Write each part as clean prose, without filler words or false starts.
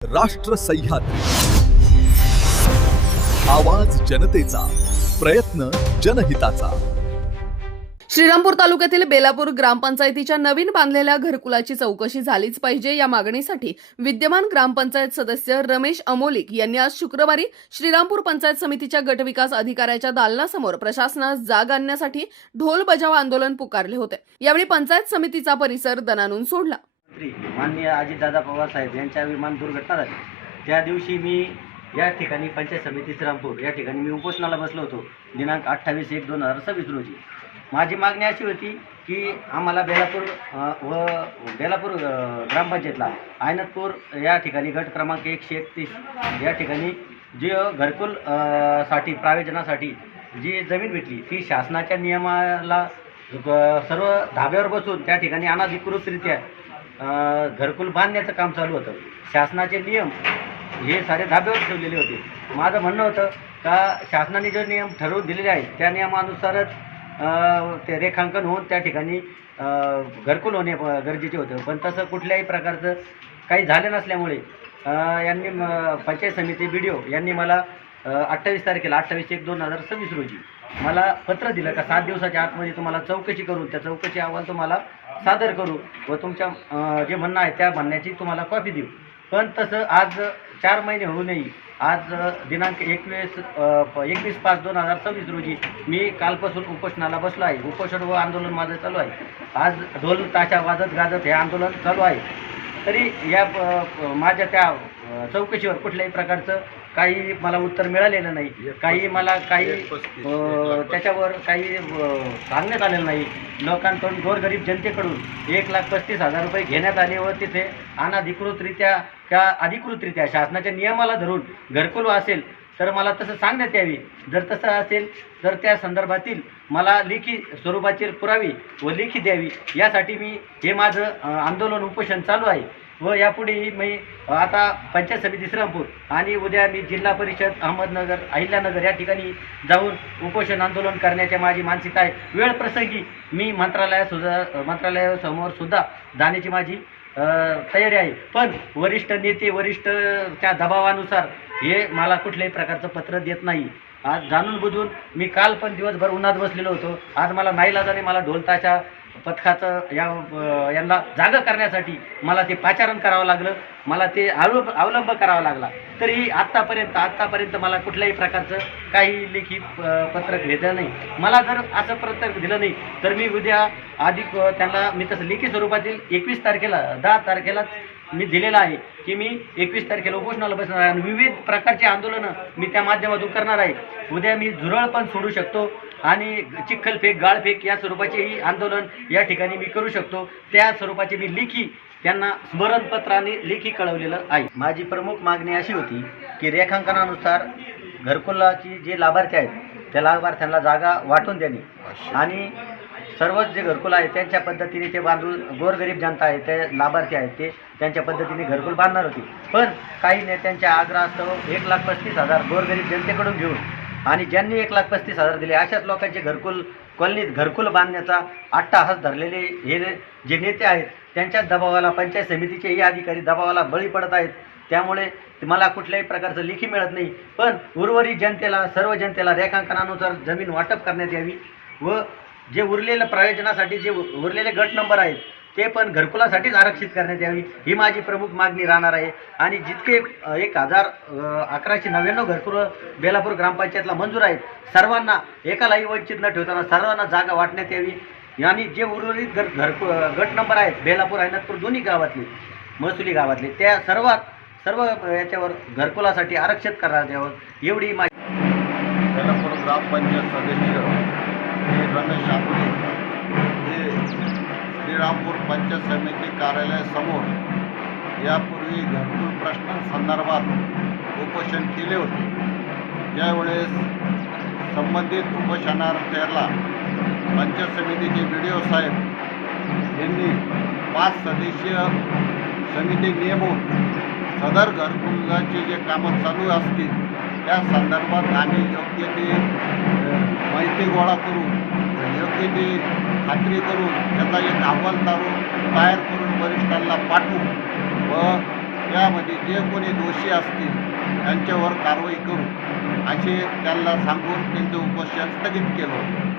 राष्ट्र सह्याद्री, आवाज जनतेचा, प्रयत्न जनहिताचा. श्रीरामपूर तालुक्यातील बेलापूर ग्रामपंचायतीच्या नवीन बांधलेल्या घरकुलाची चौकशी झालीच पाहिजे या मागणीसाठी विद्यमान ग्रामपंचायत सदस्य रमेश अमोलिक यांनी आज शुक्रवारी श्रीरामपूर पंचायत समितीच्या गटविकास अधिकाऱ्याच्या दालनासमोर प्रशासनास जाग आणण्यासाठी ढोल बजाव आंदोलन पुकारले होते. यावेळी पंचायत समितीचा परिसर दणानून सोडला. माननीय अजितदादा पवार साहेब यांच्या विमान दुर्घटना झाली त्या दिवशी मी या ठिकाणी पंचायत समिती श्रीरामपूर या ठिकाणी मी उपोषणाला बसलो होतो दिनांक 28/1/2026 रोजी. माझी मागणी अशी होती की आम्हाला बेलापूर ग्रामपंचायतला आयनतपूर या ठिकाणी गट क्रमांक 131 या ठिकाणी जी घरकुल साठी प्रायोजनासाठी जी जमीन भेटली ती शासनाच्या नियमाला सर्व धाब्यावर बसून त्या ठिकाणी अनधिकृतरित्या घरकुल बांधण्याचं काम चालू होतं. शासनाचे नियम हे सारे धाब्यावर ठेवलेले होते. माझं म्हणणं होतं का शासनाने जो नियम ठरवून दिलेले आहेत त्या नियमानुसारच ते रेखांकन होऊन त्या ठिकाणी घरकुल होणे गरजेचे होतं. पण तसं कुठल्याही प्रकारचं काही झालं नसल्यामुळे यांनी पंचायत समिती BDO यांनी मला 28 तारखेला 28/1/2026 रोजी मला पत्र दिलं का 7 दिवसाच्या आतमध्ये तुम्हाला चौकशी करून त्या चौकशी अहवाल तुम्हाला सादर करू व तुमच्या जे म्हणणं आहे त्या म्हणण्याची तुम्हाला कॉपी देऊ. पण तसं आज 4 महिने होऊनही आज दिनांक 21/5/2026 रोजी मी कालपासून उपोषणाला बसलो आहे. उपोषण व आंदोलन माझं चालू आहे. आज ढोल ताशा वाजत गाजत हे आंदोलन चालू आहे. तरी या माझ्या त्या चौकशीवर कुठल्याही प्रकारचं काही मला उत्तर मिळालेलं नाही. काही मला त्याच्यावर काही सांगण्यात आलेलं नाही. लोकांकडून गोरगरीब जनतेकडून 1,35,000 रुपये घेण्यात आले व तिथे अनधिकृतरित्या त्या अधिकृतरित्या शासनाच्या नियमाला धरून घरकुल असेल तर मला तसं सांगण्यात यावी. जर तसं असेल तर त्या संदर्भातील मला लेखी स्वरूपाची पुरावी व लेखी द्यावी. यासाठी मी हे माझं आंदोलन उपोषण चालू आहे. व यापुढेही मी आता पंचायत समिती श्रीरामपूर आणि उद्या मी जिल्हा परिषद अहमदनगर अहिल्यानगर या ठिकाणी जाऊन उपोषण आंदोलन करण्याची माझी मानसिकता आहे. वेळ प्रसंगी मी मंत्रालयासमोर सुद्धा जाण्याची माझी तयारी आहे. पण वरिष्ठ नेते वरिष्ठच्या दबावानुसार हे मला कुठल्याही प्रकारचं पत्र देत नाही. आज जाणून बुजून मी काल पण दिवसभर उन्हात बसलेलो होतो. आज मला नाईलाजाने मला ढोलताच्या पथकाचं यांना जागा करण्यासाठी मला ते पाचारण करावं लागलं. मला ते अवलंब करावा लागला. तरी आत्तापर्यंत मला कुठल्याही प्रकारचं काही लेखी पत्रक भेटलं नाही. मला जर असं पत्रक दिलं नाही तर मी उद्या त्यांना मी तसं लेखी स्वरूपातील 21 तारखेला 10 तारखेलाच मी दिलेलं आहे की मी 21 तारखेला उपोषणाला बसणार आहे आणि विविध प्रकारचे आंदोलनं मी त्या माध्यमातून करणार आहे. उद्या मी झुरळ पण सोडू शकतो आणि चिखलफेक गाळफेक या स्वरूपाचेही आंदोलन या ठिकाणी मी करू शकतो. त्या स्वरूपाचे मी लेखी त्यांना स्मरणपत्राने लेखी कळवलेलं आहे. माझी प्रमुख मागणी अशी होती की रेखांकनानुसार घरकुलाची जे लाभार्थी आहेत त्या लाभार्थ्यांना जागा वाटून द्यावी आणि सर्वच जे घरकुल आहे त्यांच्या पद्धतीने ते बांधून गोरगरीब जनता आहे ते लाभार्थी आहेत ते त्यांच्या पद्धतीने घरकुल बांधणार होती. पण काही नेत्यांच्या आग्रहास्तव 1,35,000 गोरगरीब जनतेकडून घेऊन आणि ज्यांनी 1,35,000 दिले अशाच लोकांचे कॉलनीत घरकुल बांधण्याचा अट्टाहास धरलेले हे जे नेते आहेत त्यांच्याच दबावाला पंचायत समितीचेही अधिकारी दबावाला बळी पडत आहेत. त्यामुळे मला कुठल्याही प्रकारचं लेखी मिळत नाही. पण उर्वरित जनतेला सर्व जनतेला रेखांकनानुसार जमीन वाटप करण्यात यावी व जे उरलेल्या प्रयोजनासाठी जे उरलेले गट नंबर आहेत ते पण घरकुलासाठीच आरक्षित करण्यात यावी ही माझी प्रमुख मागणी राहणार आहे. आणि जितके 1,1199 घरकुलं बेलापूर ग्रामपंचायतला मंजूर आहेत सर्वांना एकालाही वंचित न ठेवताना सर्वांना जागा वाटण्यात यावी आणि जे उर्वरित गट नंबर आहेत बेलापूर अहिल्यानपूर दोन्ही गावातले महसुली गावातले त्या सर्व याच्यावर घरकुलासाठी आरक्षित करण्यात यावं एवढी माझी. बेलापूर ग्रामपंचायत सदस्य श्री रमेश अमोलिक हे श्रीरामपूर पंचायत समिती कार्यालयासमोर यापूर्वी घरकुल प्रश्नांसंदर्भात उपोषण केले होते. त्यावेळेस संबंधित उपोषणार्थ्याला पंचायत समितीचे BDO साहेब यांनी 5 सदस्यीय समिती नेमून सदर घरकुलाचे जे कामं चालू असतील त्या संदर्भात आम्ही योग्य ते माहिती गोळा करून योग्य ती खात्री करून त्याचा एक अहवाल तयार करून वरिष्ठांना पाठवू व त्यामध्ये जे कोणी दोषी असतील त्यांच्यावर कारवाई करू असे त्यांना सांगून त्यांचं उपोषण स्थगित केलं होतं.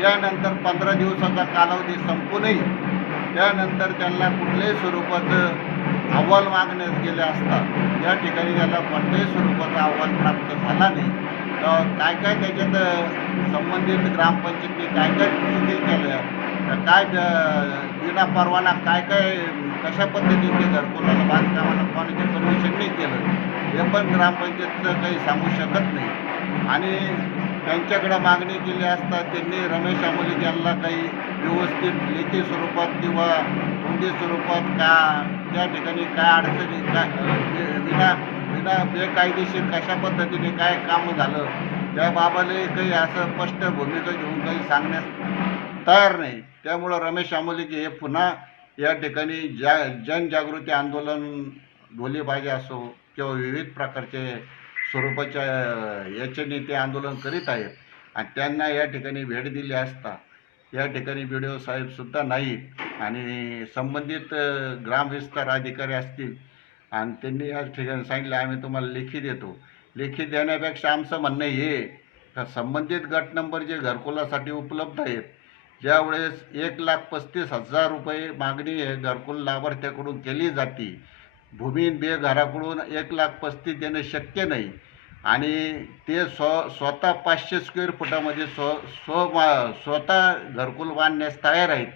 त्यानंतर 15 दिवसाचा कालावधी संपूनही त्यानंतर त्यांना कुठल्याही स्वरूपाचं अहवाल मागण्यास गेले असता या ठिकाणी त्याला कोणत्याही स्वरूपाचा अहवाल प्राप्त झाला नाही. काय काय त्याच्यात संबंधित ग्रामपंचायतीने काय काय चुकी केल्या, काय विना परवाना काय काय कशा पद्धतीने घरकुलाला बांधकामाला कोणाचे परमिशन नाही केलं हे पण ग्रामपंचायतीचं काही सांगू शकत नाही. आणि त्यांच्याकडे मागणी केली असता त्यांनी रमेश आमोलीक यांना काही व्यवस्थित लेखी स्वरूपात किंवा तोंडी स्वरूपात का त्या ठिकाणी काय अडचणी काय विना बेकायदेशीर कशा पद्धतीने काय काम झालं त्या बाबाला काही असं स्पष्ट भूमिका घेऊन काही सांगण्यास तयार नाही. त्यामुळं रमेश आमोलीक हे पुन्हा या ठिकाणी जनजागृती आंदोलन ढोलीबाजी असो किंवा विविध प्रकारचे स्वरूपाच्या याच्याने ते आंदोलन करीत आहेत. आणि त्यांना या ठिकाणी भेट दिली असता या ठिकाणी बी डी ओ साहेबसुद्धा नाहीत आणि संबंधित ग्रामविस्तार अधिकारी असतील आणि त्यांनी या ठिकाणी सांगितलं आम्ही तुम्हाला लेखी देतो. लेखी देण्यापेक्षा आमचं म्हणणं हे का संबंधित गट नंबर जे घरकुलासाठी उपलब्ध आहेत ज्यावेळेस 1,35,000 रुपये मागणी हे घरकुल लाभार्थ्याकडून केली जाते, भूमीहीन बेघराकडून 1,35,000 देणं शक्य नाही आणि ते स्वतः 500 स्क्वेअर फुटामध्ये स्वतः घरकुल बांधण्यास तयार आहेत.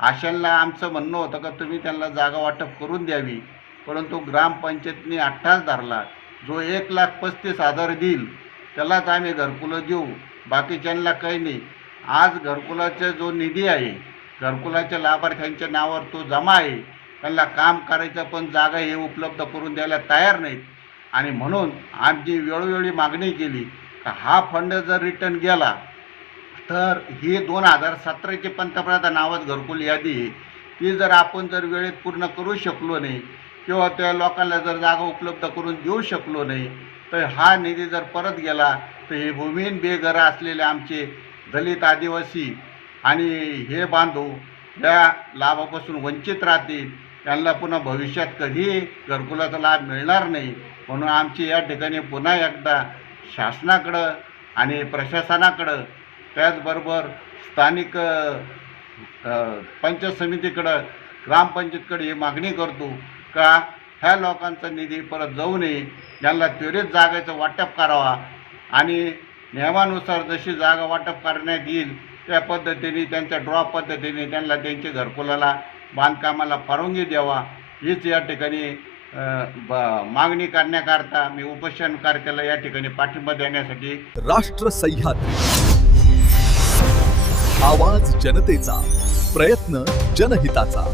अशांना आमचं म्हणणं होतं का तुम्ही त्यांना जागा वाटप करून द्यावी, परंतु ग्रामपंचायतीने 28 धरला. जो 1,35,000 देईल त्यालाच आम्ही घरकुलं देऊ, बाकीच्यांना काही नाही. आज घरकुलाचा जो निधी आहे घरकुलाच्या लाभार्थ्यांच्या नावावर तो जमा आहे, त्यांना काम करायचं पण जागा हे उपलब्ध करून द्यायला तयार नाहीत. आणि म्हणून आमची वेळोवेळी मागणी केली का हा फंड जर रिटर्न गेला तर ही 2017ची पंतप्रधान आवास घरकुल यादी आहे ती जर आपण जर वेळेत पूर्ण करू शकलो नाही किंवा त्या लोकांना जर जागा उपलब्ध करून देऊ शकलो नाही तर हा निधी जर परत गेला तर हे भूमीहीन बेघर असलेले आमचे दलित आदिवासी आणि हे बांधव या लाभापासून वंचित राहतील, त्यांना पुन्हा भविष्यात कधीही घरकुलाचा लाभ मिळणार नाही. म्हणून आमची या ठिकाणी पुन्हा एकदा शासनाकडं आणि प्रशासनाकडं त्याचबरोबर स्थानिक पंचायत समितीकडं ग्रामपंचायतकडे ही मागणी करतो का ह्या लोकांचा निधी परत जाऊ नये, यांना त्वरित जागेचं वाटप करावा आणि नियमानुसार जशी जागा वाटप करण्यात येईल त्या पद्धतीने त्यांच्या ड्रॉप पद्धतीने त्यांना त्यांच्या घरकुलाला बांधकामाला परवानगी द्यावा हीच या ठिकाणी मागणी करण्याकरता मी उपोषणकर्त्याला या ठिकाणी पाठिंबा देण्यासाठी राष्ट्र सह्याद्री, आवाज जनतेचा, प्रयत्न जनहिताचा.